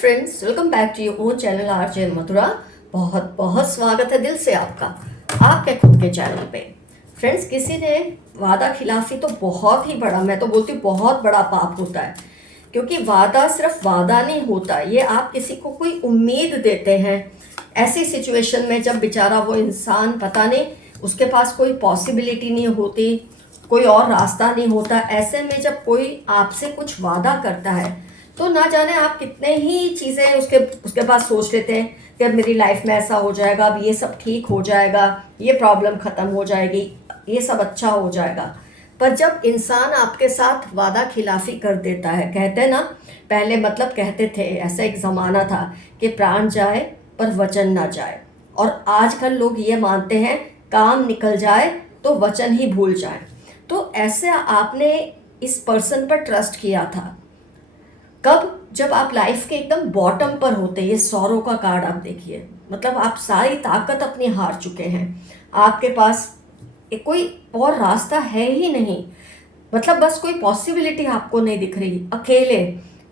Friends, welcome back to your own channel RJ Mathura. बहुत बहुत स्वागत है दिल से आपका आपके खुद के चैनल पे। फ्रेंड्स, किसी ने वादा खिलाफी तो बहुत ही बड़ा, मैं तो बोलती हूँ बहुत बड़ा पाप होता है। क्योंकि वादा सिर्फ वादा नहीं होता, ये आप किसी को कोई उम्मीद देते हैं ऐसी सिचुएशन में जब बेचारा वो इंसान पता नहीं उसके पास कोई पॉसिबिलिटी नहीं होती, कोई और रास्ता नहीं होता। ऐसे में जब कोई आपसे कुछ वादा करता है तो ना जाने आप कितने ही चीज़ें उसके उसके पास सोच लेते हैं कि अब मेरी लाइफ में ऐसा हो जाएगा, अब ये सब ठीक हो जाएगा, ये प्रॉब्लम ख़त्म हो जाएगी, ये सब अच्छा हो जाएगा। पर जब इंसान आपके साथ वादा खिलाफी कर देता है, कहते हैं ना, पहले मतलब कहते थे, ऐसा एक ज़माना था कि प्राण जाए पर वचन ना जाए। और आजकल लोग ये मानते हैं काम निकल जाए तो वचन ही भूल जाए। तो ऐसे आपने इस पर्सन पर ट्रस्ट किया था कब? जब आप लाइफ के एकदम बॉटम पर होते। ये सौरों का कार्ड आप देखिए, मतलब आप सारी ताकत अपनी हार चुके हैं, आपके पास कोई और रास्ता है ही नहीं, मतलब बस कोई पॉसिबिलिटी आपको नहीं दिख रही, अकेले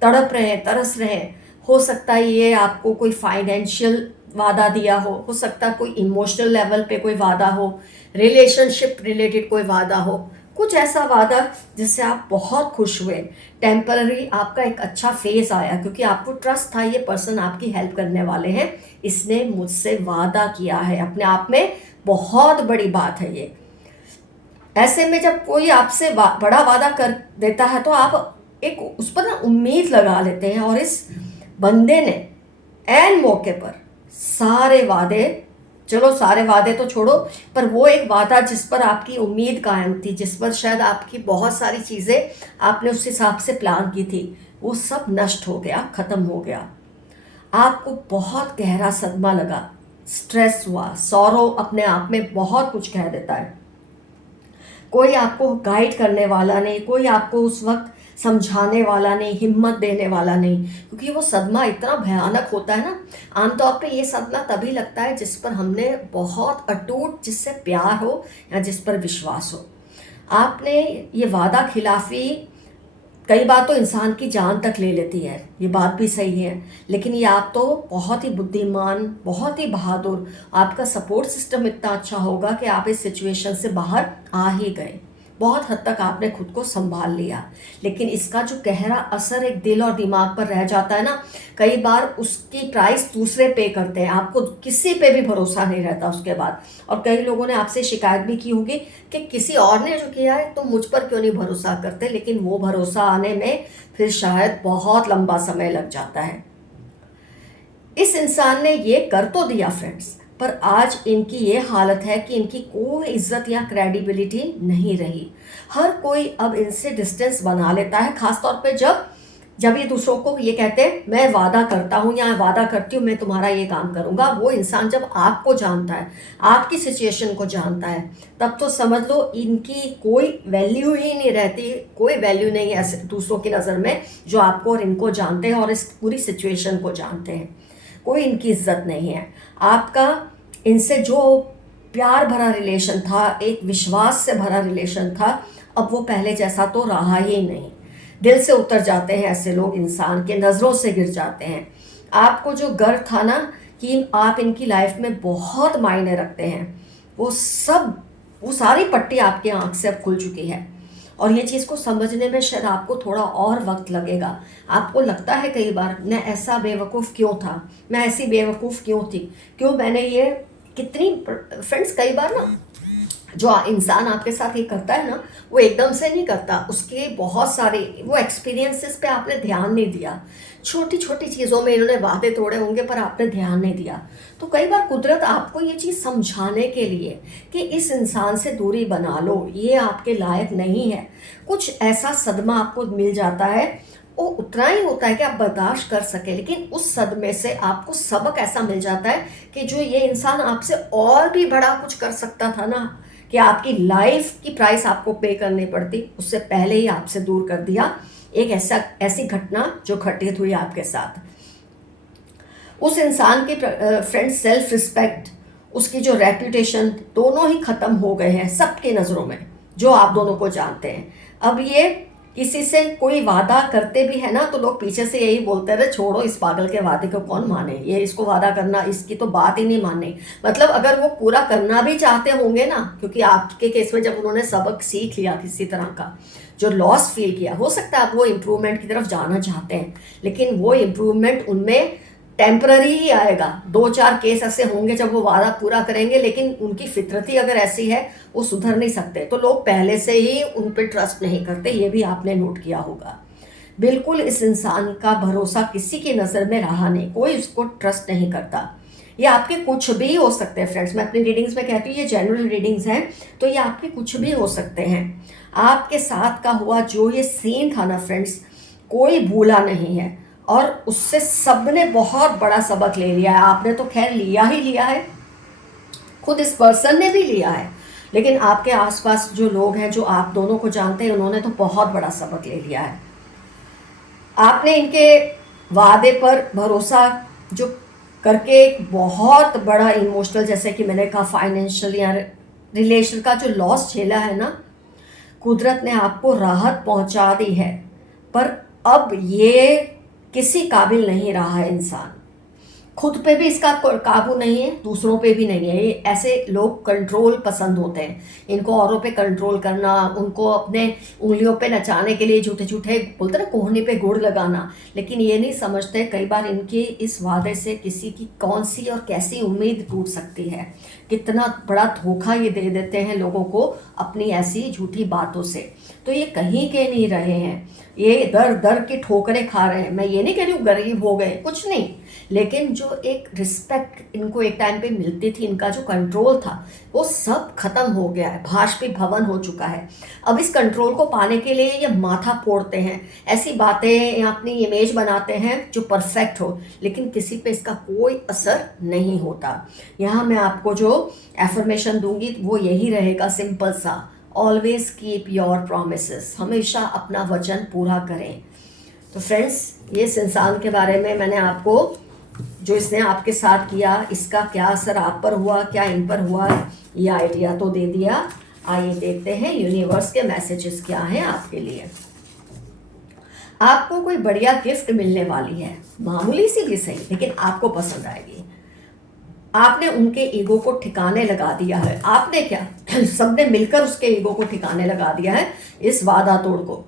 तड़प रहे हैं, तरस रहे हैं। हो सकता है ये आपको कोई फाइनेंशियल वादा दिया हो सकता है कोई इमोशनल लेवल पे कोई वादा हो, रिलेशनशिप रिलेटेड कोई वादा हो, कुछ ऐसा वादा जिससे आप बहुत खुश हुए। टेम्पररी आपका एक अच्छा फेज आया क्योंकि आपको ट्रस्ट था ये पर्सन आपकी हेल्प करने वाले हैं, इसने मुझसे वादा किया है। अपने आप में बहुत बड़ी बात है ये। ऐसे में जब कोई आपसे बड़ा वादा कर देता है तो आप एक उस पर ना उम्मीद लगा लेते हैं। और इस बंदे ने ऐन मौके पर सारे वादे, चलो सारे वादे तो छोड़ो, पर वो एक वादा जिस पर आपकी उम्मीद कायम थी, जिस पर शायद आपकी बहुत सारी चीज़ें आपने उस हिसाब से प्लान की थी, वो सब नष्ट हो गया, ख़त्म हो गया। आपको बहुत गहरा सदमा लगा, स्ट्रेस हुआ। सौरव अपने आप में बहुत कुछ कह देता है। कोई आपको गाइड करने वाला नहीं, कोई आपको उस वक्त समझाने वाला नहीं, हिम्मत देने वाला नहीं, क्योंकि वो सदमा इतना भयानक होता है ना। आमतौर पे ये सदमा तभी लगता है जिस पर हमने बहुत अटूट, जिससे प्यार हो या जिस पर विश्वास हो। आपने ये वादा खिलाफी कई बार तो इंसान की जान तक ले लेती है, ये बात भी सही है। लेकिन ये आप तो बहुत ही बुद्धिमान, बहुत ही बहादुर, आपका सपोर्ट सिस्टम इतना अच्छा होगा कि आप इस सिचुएशन से बाहर आ ही गए। बहुत हद तक आपने खुद को संभाल लिया। लेकिन इसका जो गहरा असर एक दिल और दिमाग पर रह जाता है ना, कई बार उसकी प्राइस दूसरे पे करते हैं, आपको किसी पे भी भरोसा नहीं रहता उसके बाद। और कई लोगों ने आपसे शिकायत भी की होगी कि किसी और ने जो किया है तो मुझ पर क्यों नहीं भरोसा करते। लेकिन वो भरोसा आने में फिर शायद बहुत लंबा समय लग जाता है। इस इंसान ने ये कर तो दिया फ्रेंड्स, पर आज इनकी ये हालत है कि इनकी कोई इज्जत या क्रेडिबिलिटी नहीं रही। हर कोई अब इनसे डिस्टेंस बना लेता है, खासतौर पे जब जब ये दूसरों को ये कहते हैं मैं वादा करता हूँ या वादा करती हूँ मैं तुम्हारा ये काम करूँगा। वो इंसान जब आपको जानता है, आपकी सिचुएशन को जानता है, तब तो समझ लो इनकी कोई वैल्यू ही नहीं रहती। कोई वैल्यू नहीं है ऐसे दूसरों की नज़र में जो आपको और इनको जानते हैं और इस पूरी सिचुएशन को जानते हैं। कोई इनकी इज्जत नहीं है। आपका इनसे जो प्यार भरा रिलेशन था, एक विश्वास से भरा रिलेशन था, अब वो पहले जैसा तो रहा ही नहीं। दिल से उतर जाते हैं ऐसे लोग, इंसान के नज़रों से गिर जाते हैं। आपको जो गर्व था ना कि आप इनकी लाइफ में बहुत मायने रखते हैं, वो सब, वो सारी पट्टी आपकी आंख से अब खुल चुकी है। और ये चीज़ को समझने में शायद आपको थोड़ा और वक्त लगेगा। आपको लगता है कई बार मैं ऐसा बेवकूफ़ क्यों था, मैं ऐसी बेवकूफ़ क्यों थी, क्यों मैंने ये कितनी। फ्रेंड्स, कई बार ना जो इंसान आपके साथ ये करता है ना, वो एकदम से नहीं करता, उसके बहुत सारे वो एक्सपीरियंसेस पे आपने ध्यान नहीं दिया। छोटी छोटी चीज़ों में इन्होंने वादे तोड़े होंगे पर आपने ध्यान नहीं दिया। तो कई बार कुदरत आपको ये चीज़ समझाने के लिए कि इस इंसान से दूरी बना लो, ये आपके लायक नहीं है, कुछ ऐसा सदमा आपको मिल जाता है। वो उतना ही होता है कि आप बर्दाश्त कर सके, लेकिन उस सदमे से आपको सबक ऐसा मिल जाता है कि जो ये इंसान आपसे और भी बड़ा कुछ कर सकता था ना, कि आपकी लाइफ की प्राइस आपको पे करनी पड़ती, उससे पहले ही आपसे दूर कर दिया। एक ऐसी घटना जो घटित हुई आपके साथ, उस इंसान के फ्रेंड सेल्फ रिस्पेक्ट, उसकी जो रेपुटेशन, दोनों ही ख़त्म हो गए हैं सबकी नज़रों में, जो आप दोनों को जानते हैं। अब ये किसी से कोई वादा करते भी है ना तो लोग पीछे से यही बोलते रहे, छोड़ो इस पागल के वादे को कौन माने, ये इसको वादा करना, इसकी तो बात ही नहीं माननी। मतलब अगर वो पूरा करना भी चाहते होंगे ना, क्योंकि आपके केस में जब उन्होंने सबक सीख लिया किसी तरह का, जो लॉस फील किया, हो सकता है आप वो इम्प्रूवमेंट की तरफ जाना चाहते हैं, लेकिन वो इम्प्रूवमेंट उनमें टेम्पररी ही आएगा। 2-4 केस ऐसे होंगे जब वो वादा पूरा करेंगे, लेकिन उनकी फितरत ही अगर ऐसी है, वो सुधर नहीं सकते। तो लोग पहले से ही उन पर ट्रस्ट नहीं करते, ये भी आपने नोट किया होगा। बिल्कुल इस इंसान का भरोसा किसी की नज़र में रहा नहीं, कोई उसको ट्रस्ट नहीं करता। ये आपके कुछ भी हो सकते हैं फ्रेंड्स, मैं अपनी रीडिंग्स में कहती हूँ ये जनरल रीडिंग्स हैं, तो ये आपके कुछ भी हो सकते हैं। आपके साथ का हुआ जो ये सीन था ना फ्रेंड्स, कोई भूला नहीं है, और उससे सबने बहुत बड़ा सबक ले लिया है। आपने तो खैर लिया ही लिया है, खुद इस पर्सन ने भी लिया है, लेकिन आपके आसपास जो लोग हैं, जो आप दोनों को जानते हैं, उन्होंने तो बहुत बड़ा सबक ले लिया है। आपने इनके वादे पर भरोसा जो करके एक बहुत बड़ा इमोशनल, जैसे कि मैंने कहा फाइनेंशियल या रिलेशन का जो लॉस झेला है ना, कुदरत ने आपको राहत पहुंचा दी है। पर अब ये किसी काबिल नहीं रहा है इंसान, खुद पे भी इसका काबू नहीं है, दूसरों पे भी नहीं है। ये ऐसे लोग कंट्रोल पसंद होते हैं, इनको औरों पे कंट्रोल करना, उनको अपने उंगलियों पे नचाने के लिए झूठे झूठे बोलते ना कोहनी पे गुड़ लगाना, लेकिन ये नहीं समझते कई बार इनके इस वादे से किसी की कौन सी और कैसी उम्मीद टूट सकती है। कितना बड़ा धोखा ये दे देते हैं लोगों को अपनी ऐसी झूठी बातों से। तो ये कहीं के नहीं रहे हैं, ये दर दर की ठोकरें खा रहे हैं। मैं ये नहीं कह रही हूँ गरीब हो गए, कुछ नहीं, लेकिन जो एक रिस्पेक्ट इनको एक टाइम पे मिलती थी, इनका जो कंट्रोल था, वो सब खत्म हो गया है, बाष्पीभवन हो चुका है। अब इस कंट्रोल को पाने के लिए ये माथा फोड़ते हैं, ऐसी बातें या अपनी इमेज बनाते हैं जो परफेक्ट हो, लेकिन किसी पे इसका कोई असर नहीं होता। यहाँ मैं आपको जो एफर्मेशन दूंगी वो यही रहेगा, सिंपल सा, ऑलवेज कीप योर प्रोमिसेस, हमेशा अपना वचन पूरा करें। तो फ्रेंड्स, ये इस इंसान के बारे में मैंने आपको, जो इसने आपके साथ किया, इसका क्या असर आप पर हुआ, क्या इन पर हुआ, ये आइडिया तो दे दिया। आइए देखते हैं यूनिवर्स के मैसेजेस क्या हैं आपके लिए। आपको कोई बढ़िया गिफ्ट मिलने वाली है, मामूली सी भी सही, लेकिन आपको पसंद आएगी। आपने उनके ईगो को ठिकाने लगा दिया है। आपने क्या, सबने मिलकर उसके ईगो को ठिकाने लगा दिया है, इस वादा तोड़ को।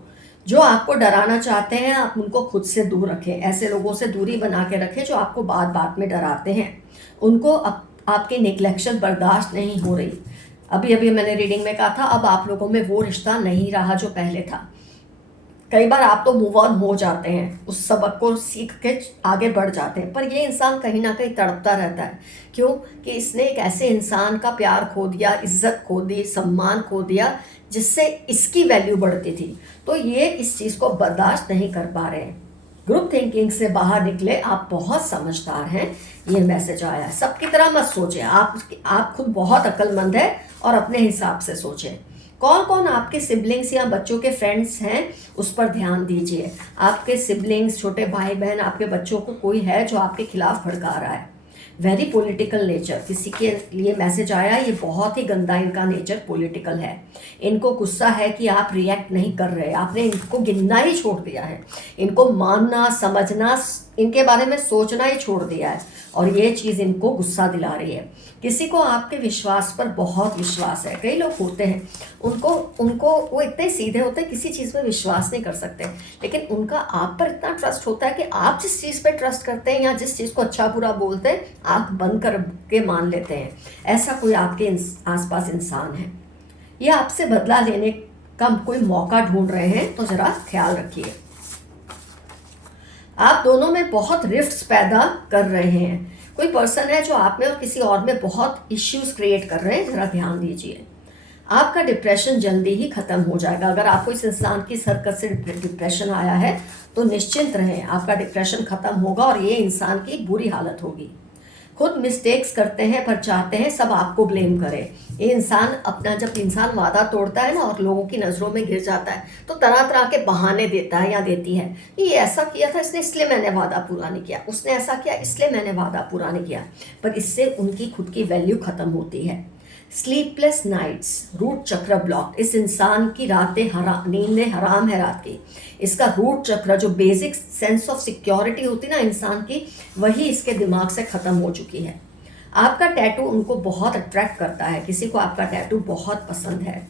जो आपको डराना चाहते हैं, आप उनको खुद से दूर रखें, ऐसे लोगों से दूरी बना के रखें जो आपको बात बात में डराते हैं। उनको आपकी निग्लेक्शन बर्दाश्त नहीं हो रही। अभी अभी मैंने रीडिंग में कहा था, अब आप लोगों में वो रिश्ता नहीं रहा जो पहले था। कई बार आप तो मूव ऑन हो जाते हैं, उस सबक को सीख के आगे बढ़ जाते हैं, पर ये इंसान कहीं ना कहीं तड़पता रहता है। क्यों? कि इसने एक ऐसे इंसान का प्यार खो दिया, इज्जत खो दी, सम्मान खो दिया, जिससे इसकी वैल्यू बढ़ती थी। तो ये इस चीज़ को बर्दाश्त नहीं कर पा रहे हैं। ग्रुप थिंकिंग से बाहर निकले, आप बहुत समझदार हैं, ये मैसेज आया है। सबकी तरह मत सोचें, आप खुद बहुत अक्लमंद है और अपने हिसाब से सोचें। कौन कौन आपके सिबलिंग्स या बच्चों के फ्रेंड्स हैं, उस पर ध्यान दीजिए। आपके सिबलिंग्स, छोटे भाई बहन, आपके बच्चों को कोई है जो आपके खिलाफ भड़का रहा है। वेरी पॉलिटिकल नेचर, किसी के लिए मैसेज आया, ये बहुत ही गंदा इनका नेचर पॉलिटिकल है। इनको गुस्सा है कि आप रिएक्ट नहीं कर रहे, आपने इनको गिनना ही छोड़ दिया है, इनको मानना, समझना, इनके बारे में सोचना ही छोड़ दिया है, और ये चीज़ इनको गुस्सा दिला रही है। किसी को आपके विश्वास पर बहुत विश्वास है। कई लोग होते हैं, उनको वो इतने सीधे होते हैं, किसी चीज़ पर विश्वास नहीं कर सकते, लेकिन उनका आप पर इतना ट्रस्ट होता है कि आप जिस चीज़ पर ट्रस्ट करते हैं या जिस चीज़ को अच्छा बुरा बोलते हैं, आँख बंद करके मान लेते हैं। ऐसा कोई आपके आसपास इंसान है, ये आपसे बदला लेने का कोई मौका ढूंढ रहे हैं, तो ज़रा ख्याल रखिए। आप दोनों में बहुत रिफ्ट्स पैदा कर रहे हैं। कोई पर्सन है जो आप में और किसी और में बहुत इश्यूज क्रिएट कर रहे हैं, ज़रा ध्यान दीजिए। आपका डिप्रेशन जल्दी ही ख़त्म हो जाएगा। अगर आपको इस इंसान की हरकत से डिप्रेशन आया है तो निश्चिंत रहें, आपका डिप्रेशन ख़त्म होगा और ये इंसान की बुरी हालत होगी। खुद मिस्टेक्स करते हैं पर चाहते हैं सब आपको ब्लेम करें। ये इंसान अपना, जब इंसान वादा तोड़ता है ना और लोगों की नज़रों में गिर जाता है, तो तरह तरह के बहाने देता है या देती है। ये ऐसा किया था इसने, इसलिए मैंने वादा पूरा नहीं किया, उसने ऐसा किया इसलिए मैंने वादा पूरा नहीं किया। पर इससे उनकी खुद की वैल्यू ख़त्म होती है। स्लीपलेस नाइट्स, रूट चक्र ब्लॉक, इस इंसान की नींदें हराम है रात की। इसका रूट चक्र जो बेसिक सेंस ऑफ सिक्योरिटी होती ना इंसान की, वही इसके दिमाग से ख़त्म हो चुकी है। आपका टैटू उनको बहुत अट्रैक्ट करता है, किसी को आपका टैटू बहुत पसंद है।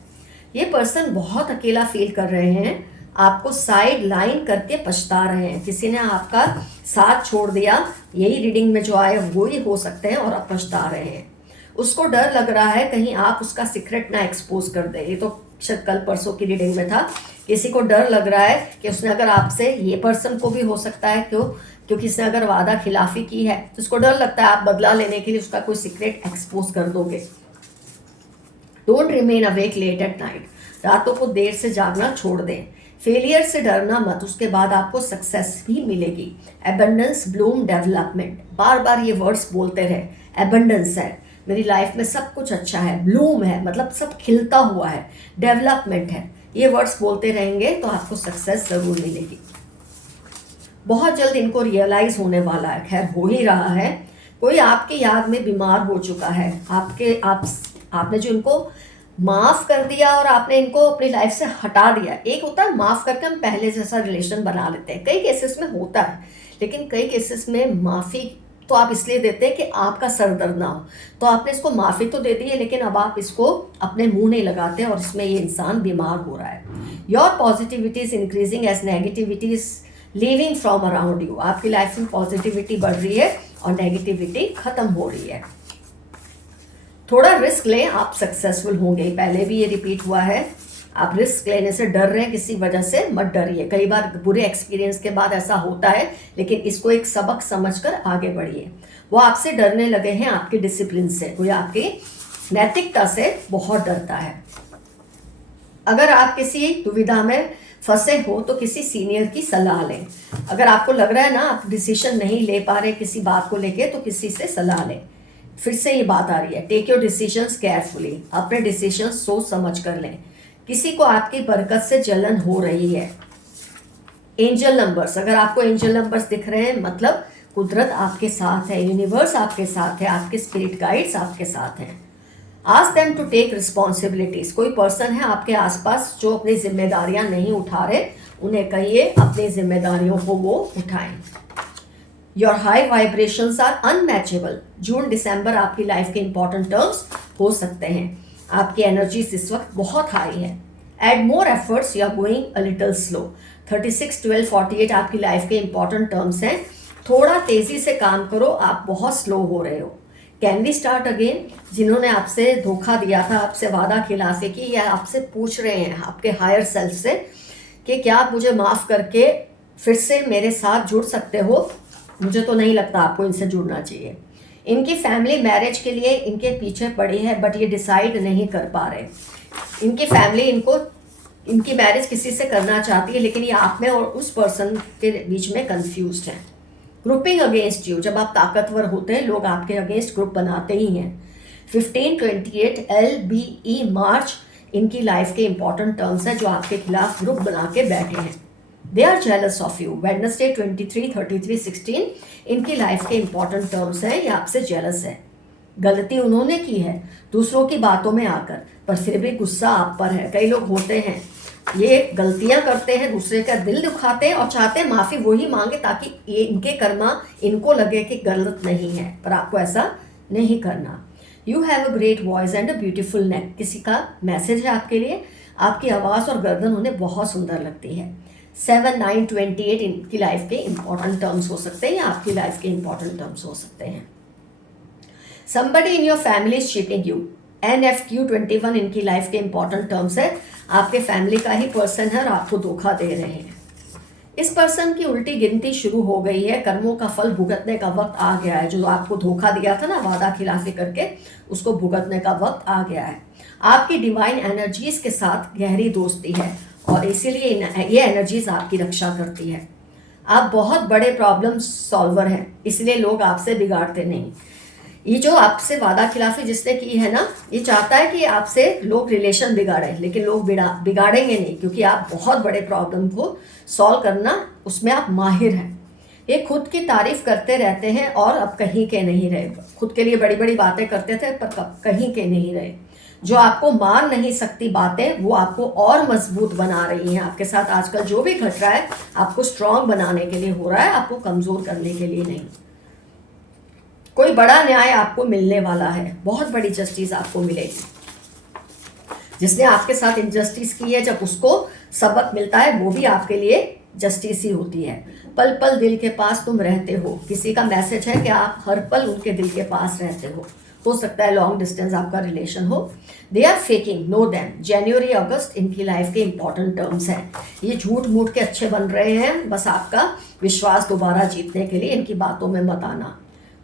ये पर्सन बहुत अकेला फील कर रहे हैं, आपको साइड लाइन करके पछता रहे हैं। किसी ने आपका साथ छोड़ दिया, यही रीडिंग में जो आए वो ही हो सकते हैं, और आप पछता रहे हैं। उसको डर लग रहा है कहीं आप उसका सीक्रेट ना एक्सपोज कर दे। ये तो शायद कल परसों की रीडिंग में था। किसी को डर लग रहा है कि उसने अगर आपसे, ये पर्सन को भी हो सकता है क्योंकि इसने अगर वादा खिलाफी की है तो उसको डर लगता है आप बदला लेने के लिए उसका कोई सीक्रेट एक्सपोज कर दोगे। Don't remain awake late at night, रातों को देर से जागना छोड़ दें। फेलियर से डरना मत, उसके बाद आपको सक्सेस ही मिलेगी। एबंडेंस, ब्लूम, डेवलपमेंट, बार बार ये वर्ड्स बोलते रहे। एबंडेंस है, मेरी लाइफ में सब कुछ अच्छा है। ब्लूम है, मतलब सब खिलता हुआ है। डेवलपमेंट है, ये वर्ड्स बोलते रहेंगे तो आपको सक्सेस ज़रूर मिलेगी। बहुत जल्द इनको रियलाइज होने वाला है, खैर हो ही रहा है। कोई आपकी याद में बीमार हो चुका है, आपने जो इनको माफ़ कर दिया और आपने इनको अपनी लाइफ से हटा दिया। एक होता है माफ़ करके हम पहले जैसा रिलेशन बना लेते हैं, कई केसेस में होता है, लेकिन कई केसेस में माफ़ी तो आप इसलिए देते हैं कि आपका सर दर्द ना हो। तो आपने इसको माफ़ी तो दे दी है, लेकिन अब आप इसको अपने मुंह नहीं लगाते और इसमें ये इंसान बीमार हो रहा है। Your positivity is increasing as negativity is leaving from around you. आपकी लाइफ में पॉजिटिविटी बढ़ रही है और नेगेटिविटी खत्म हो रही है। थोड़ा रिस्क लें, आप सक्सेसफुल होंगे। पहले भी ये रिपीट हुआ है, आप रिस्क लेने से डर रहे हैं किसी वजह से, मत डरिए। कई बार बुरे एक्सपीरियंस के बाद ऐसा होता है, लेकिन इसको एक सबक समझकर आगे बढ़िए। वो आपसे डरने लगे हैं आपके डिसिप्लिन से, कोई आपकी नैतिकता से बहुत डरता है। अगर आप किसी दुविधा में फंसे हो तो किसी सीनियर की सलाह लें। अगर आपको लग रहा है ना आप डिसीजन नहीं ले पा रहे किसी बात को लेके, तो किसी से सलाह लें। फिर से ये बात आ रही है, टेक योर डिसीजंस केयरफुली, अपने डिसीजंस सोच समझ कर लें। किसी को आपकी बरकत से जलन हो रही है। एंजल नंबर्स, अगर आपको एंजल नंबर्स दिख रहे हैं मतलब कुदरत आपके साथ है, यूनिवर्स आपके साथ है, आपके स्पिरिट गाइड्स आपके साथ हैं। Ask them to take responsibilities. कोई पर्सन है आपके आसपास जो अपनी जिम्मेदारियां नहीं उठा रहे, उन्हें कहिए अपनी जिम्मेदारियों को वो उठाएं। Your high vibrations are unmatchable. जून दिसंबर आपकी लाइफ के इंपॉर्टेंट टर्म्स हो सकते हैं। आपकी एनर्जीज इस वक्त बहुत हाई है। Add more efforts, you are going a little slow. 36, 12, 48 आपकी लाइफ के इंपॉर्टेंट टर्म्स हैं। थोड़ा तेजी से काम करो, आप बहुत स्लो हो रहे हो। कैन वी स्टार्ट अगेन, जिन्होंने आपसे धोखा दिया था, आपसे वादा खिलाफी की, या आपसे पूछ रहे हैं आपके हायर सेल्फ से कि क्या आप मुझे माफ़ करके फिर से मेरे साथ जुड़ सकते हो। मुझे तो नहीं लगता आपको इनसे जुड़ना चाहिए। इनकी फैमिली मैरिज के लिए इनके पीछे पड़ी है, बट ये डिसाइड नहीं कर पा रहे। इनकी फैमिली इनकी मैरिज किसी से करना चाहती है, लेकिन ये आप में और उस पर्सन के बीच में कंफ्यूज्ड है। ग्रुपिंग अगेंस्ट यू, जब आप ताकतवर होते हैं लोग आपके अगेंस्ट ग्रुप बनाते ही हैं। 15, 28 LBE मार्च इनकी लाइफ के इंपॉर्टेंट टर्म्स हैं जो आपके खिलाफ ग्रुप बना के बैठे हैं। They are jealous of you. Wednesday 23, 33, 16 इनकी लाइफ के इंपॉर्टेंट टर्म्स हैं, ये आपसे जेलस है। गलती उन्होंने की है दूसरों की बातों में आकर, पर फिर भी गुस्सा आप पर है। कई लोग होते हैं ये गलतियां करते हैं, दूसरे का दिल दुखाते हैं और चाहते हैं माफ़ी वही मांगे ताकि ये इनके कर्मा इनको लगे कि गलत नहीं है, पर आपको ऐसा नहीं करना। You have a great voice and a beautiful नेक। किसी का मैसेज है आपके लिए, आपकी आवाज़ और गर्दन उन्हें बहुत सुंदर लगती है। 7, 9, 28 इनकी लाइफ के इंपॉर्टेंट टर्म्स हो सकते हैं या आपकी लाइफ के इंपॉर्टेंट टर्म्स हो सकते हैं। Somebody in your family is cheating you. NFQ 21 इनकी लाइफ के इंपॉर्टेंट टर्म्स है। आपके फैमिली का ही पर्सन है और आपको धोखा दे रहे हैं। इस पर्सन की उल्टी गिनती शुरू हो गई है, कर्मों का फल भुगतने का वक्त आ गया है। जो आपको धोखा दिया था ना वादा खिलाफी करके, उसको भुगतने का वक्त आ गया है। आपकी डिवाइन एनर्जीज के साथ गहरी दोस्ती है और इसीलिए ये एनर्जीज आपकी रक्षा करती है। आप बहुत बड़े प्रॉब्लम सॉल्वर हैं, इसलिए लोग आपसे बिगाड़ते नहीं। ये जो आपसे वादा खिलाफी जिसने की है ना, ये चाहता है कि आपसे लोग रिलेशन बिगाड़े, लेकिन लोग बिगाड़ेंगे नहीं, क्योंकि आप बहुत बड़े प्रॉब्लम को सॉल्व करना उसमें आप माहिर हैं। ये खुद की तारीफ करते रहते हैं और अब कहीं के नहीं रहे। खुद के लिए बड़ी बड़ी बातें करते थे पर कहीं के नहीं रहे। जो आपको मार नहीं सकती बातें वो आपको और मजबूत बना रही हैं। आपके साथ आजकल जो भी घट रहा है आपको स्ट्रांग बनाने के लिए हो रहा है, आपको कमजोर करने के लिए नहीं। कोई बड़ा न्याय आपको मिलने वाला है, बहुत बड़ी जस्टिस आपको मिलेगी। जिसने आपके साथ इनजस्टिस की है, जब उसको सबक मिलता है वो भी आपके लिए जस्टिस ही होती है। पल पल दिल के पास तुम रहते हो, किसी का मैसेज है कि आप हर पल उनके दिल के पास रहते हो सकता है लॉन्ग डिस्टेंस आपका रिलेशन हो। They are faking, know them. जनवरी अगस्त इनकी लाइफ के इंपॉर्टेंट टर्म्स हैं। ये झूठ मूठ के अच्छे बन रहे हैं, बस आपका विश्वास दोबारा जीतने के लिए इनकी बातों में मत आना।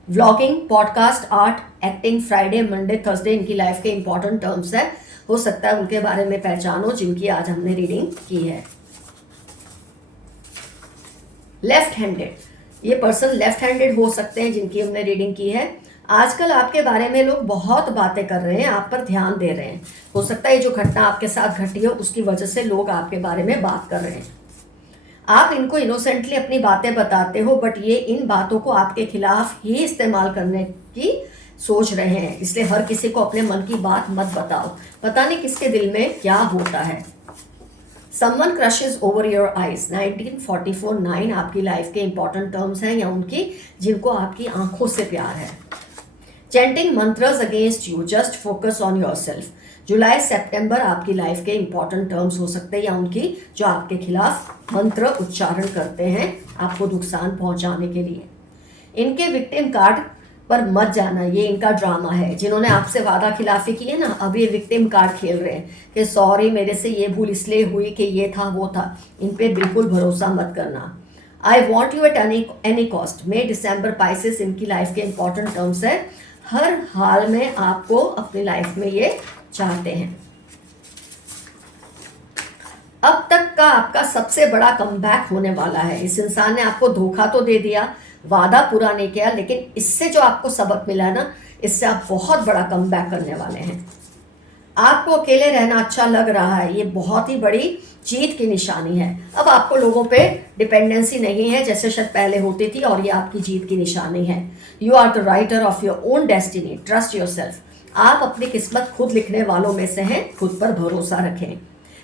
Vlogging, podcast, art, acting, Friday, Monday, Thursday इनकी लाइफ के इंपॉर्टेंट टर्म्स है। हो सकता है उनके बारे में पहचानो जिनकी आज हमने रीडिंग की है। लेफ्ट हैंडेड, ये पर्सन लेफ्ट हैंडेड हो सकते हैं जिनकी हमने रीडिंग की है। आजकल आपके बारे में लोग बहुत बातें कर रहे हैं, आप पर ध्यान दे रहे हैं। हो सकता है ये जो घटना आपके साथ घटी हो उसकी वजह से लोग आपके बारे में बात कर रहे हैं। आप इनको इनोसेंटली अपनी बातें बताते हो, बट ये इन बातों को आपके खिलाफ ही इस्तेमाल करने की सोच रहे हैं। इसलिए हर किसी को अपने मन की बात मत बताओ, पता नहीं किसके दिल में क्या होता है। Someone crushes over your eyes, 1944 9 आपकी लाइफ के इंपॉर्टेंट टर्म्स हैं, या उनकी जिनको आपकी आंखों से प्यार है। Chanting mantras against you, just focus on yourself, जुलाई सितंबर आपकी लाइफ के इंपॉर्टेंट टर्म्स हो सकते हैं, या उनकी जो आपके खिलाफ मंत्र उच्चारण करते हैं आपको नुकसान पहुंचाने के लिए। इनके विक्टिम कार्ड पर मत जाना, ये इनका ड्रामा है। जिन्होंने आपसे वादा खिलाफी की है ना, अब ये विक्टिम कार्ड खेल रहे हैं कि सॉरी मेरे से ये भूल इसलिए हुई कि ये था वो था। इन पे बिल्कुल भरोसा मत करना। I want you at any cost, May December Pisces इनकी लाइफ के इंपॉर्टेंट टर्म्स है। हर हाल में आपको अपनी लाइफ में ये चाहते हैं। अब तक का आपका सबसे बड़ा कमबैक होने वाला है। इस इंसान ने आपको धोखा तो दे दिया, वादा पूरा नहीं किया, लेकिन इससे जो आपको सबक मिला ना, इससे आप बहुत बड़ा कमबैक करने वाले हैं। आपको अकेले रहना अच्छा लग रहा है, ये बहुत ही बड़ी जीत की निशानी है। अब आपको लोगों पे डिपेंडेंसी नहीं है जैसे शायद पहले होती थी, और ये आपकी जीत की निशानी है। You are the writer of your own destiny, trust yourself. आप अपनी किस्मत खुद लिखने वालों में से हैं, खुद पर भरोसा रखें।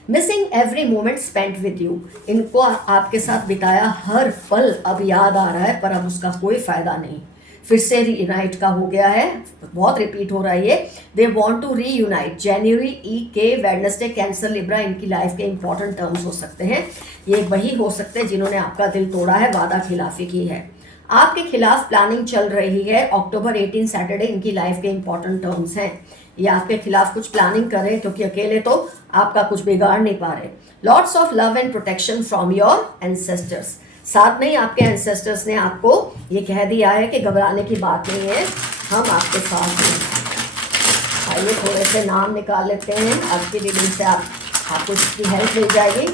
Missing every moment spent with you, इनको आपके साथ बिताया हर पल अब याद आ रहा है, पर अब उसका कोई फायदा नहीं। फिर से रीयूनाइट का हो गया है, बहुत रिपीट हो रहा है ये। दे वॉन्ट टू रीयूनाइट, जनवरी ई के, वेडनेसडे, कैंसर, लिब्रा इनकी लाइफ के इंपॉर्टेंट टर्म्स हो सकते हैं। ये वही हो सकते हैं जिन्होंने आपका दिल तोड़ा है, वादा खिलाफी की है। आपके खिलाफ प्लानिंग चल रही है। अक्टूबर 18 सैटरडे इनकी लाइफ के इंपॉर्टेंट टर्म्स हैं। ये आपके खिलाफ कुछ प्लानिंग कर रहे हैं, क्योंकि अकेले तो आपका कुछ बिगाड़ नहीं पा रहे। Lots of love and protection from your ancestors, साथ में ही आपके एंसेस्टर्स ने आपको ये कह दिया है कि घबराने की बात नहीं है, हम आपके साथ हैं। आइए थोड़े से नाम निकाल लेते हैं, आज की रीडिंग से आपको इसकी हेल्प मिल जाएगी।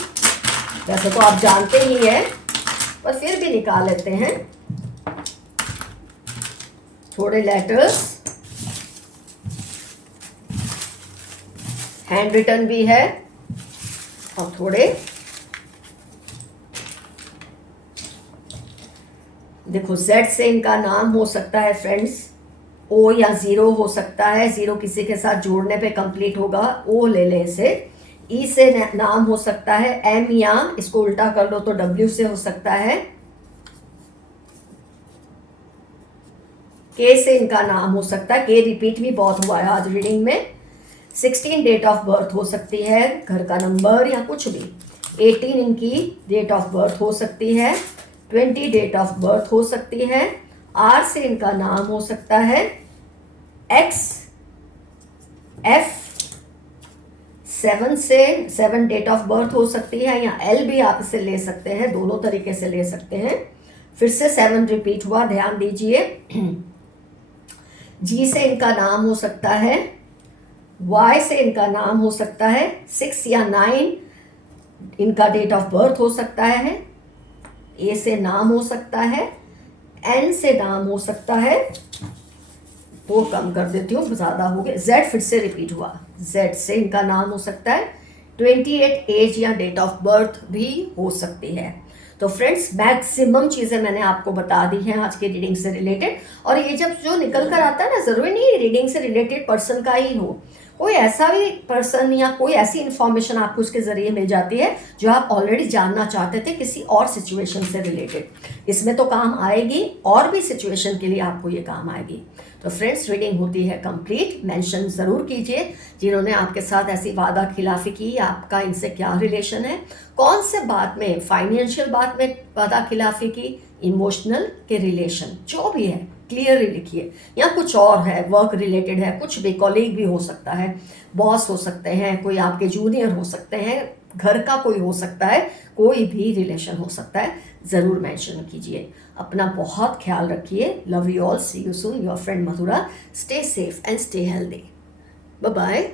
वैसे तो आप जानते ही हैं, पर फिर भी निकाल लेते हैं थोड़े लेटर्स। हैंड रिटन भी है, और थोड़े देखो, Z से इनका नाम हो सकता है फ्रेंड्स, O या 0 हो सकता है। 0 किसी के साथ जोड़ने पे कंप्लीट होगा, O ले ले इसे। E से नाम हो सकता है, M, या इसको उल्टा कर लो तो W से हो सकता है। K से इनका नाम हो सकता है, K रिपीट भी बहुत हुआ है आज रीडिंग में। 16 डेट ऑफ बर्थ हो सकती है, घर का नंबर या कुछ भी। 18 इनकी डेट ऑफ बर्थ हो सकती है। 20 डेट ऑफ बर्थ हो सकती है। R से इनका नाम हो सकता है। X, F, 7 से 7 डेट ऑफ बर्थ हो सकती है, या L भी आप इसे ले सकते हैं, दोनों तरीके से ले सकते हैं। फिर से 7 रिपीट हुआ, ध्यान दीजिए। G से इनका नाम हो सकता है। Y से इनका नाम हो सकता है। 6 या 9 इनका डेट ऑफ बर्थ हो सकता है। A से नाम हो सकता है। N से नाम हो सकता है, वो कम कर देती हूँ, ज़्यादा हो गए। Z फिर से रिपीट हुआ, Z से इनका नाम हो सकता है। 28 एज या डेट ऑफ बर्थ भी हो सकती है। तो फ्रेंड्स, मैक्सिमम चीज़ें मैंने आपको बता दी हैं आज की रीडिंग से रिलेटेड। और ये जब जो निकल कर आता है ना, ज़रूरी नहीं रीडिंग से रिलेटेड पर्सन का ही हो, कोई ऐसा भी पर्सन या कोई ऐसी इंफॉर्मेशन आपको उसके ज़रिए मिल जाती है जो आप ऑलरेडी जानना चाहते थे किसी और सिचुएशन से रिलेटेड। इसमें तो काम आएगी, और भी सिचुएशन के लिए आपको ये काम आएगी। तो फ्रेंड्स, रीडिंग होती है कंप्लीट। मेंशन ज़रूर कीजिए जिन्होंने आपके साथ ऐसी वादा खिलाफ़ी की, आपका इनसे क्या रिलेशन है, कौन से बात में, फाइनेंशियल बात में वादा खिलाफ़ी की, इमोशनल के रिलेशन, जो भी है क्लियरली लिखिए। या कुछ और है, वर्क रिलेटेड है, कुछ भी, कॉलीग भी हो सकता है, बॉस हो सकते हैं, कोई आपके जूनियर हो सकते हैं, घर का कोई हो सकता है, कोई भी रिलेशन हो सकता है, ज़रूर मेंशन कीजिए। अपना बहुत ख्याल रखिए। Love you all, see you soon, your friend Madhura. Stay safe and stay healthy. Bye bye.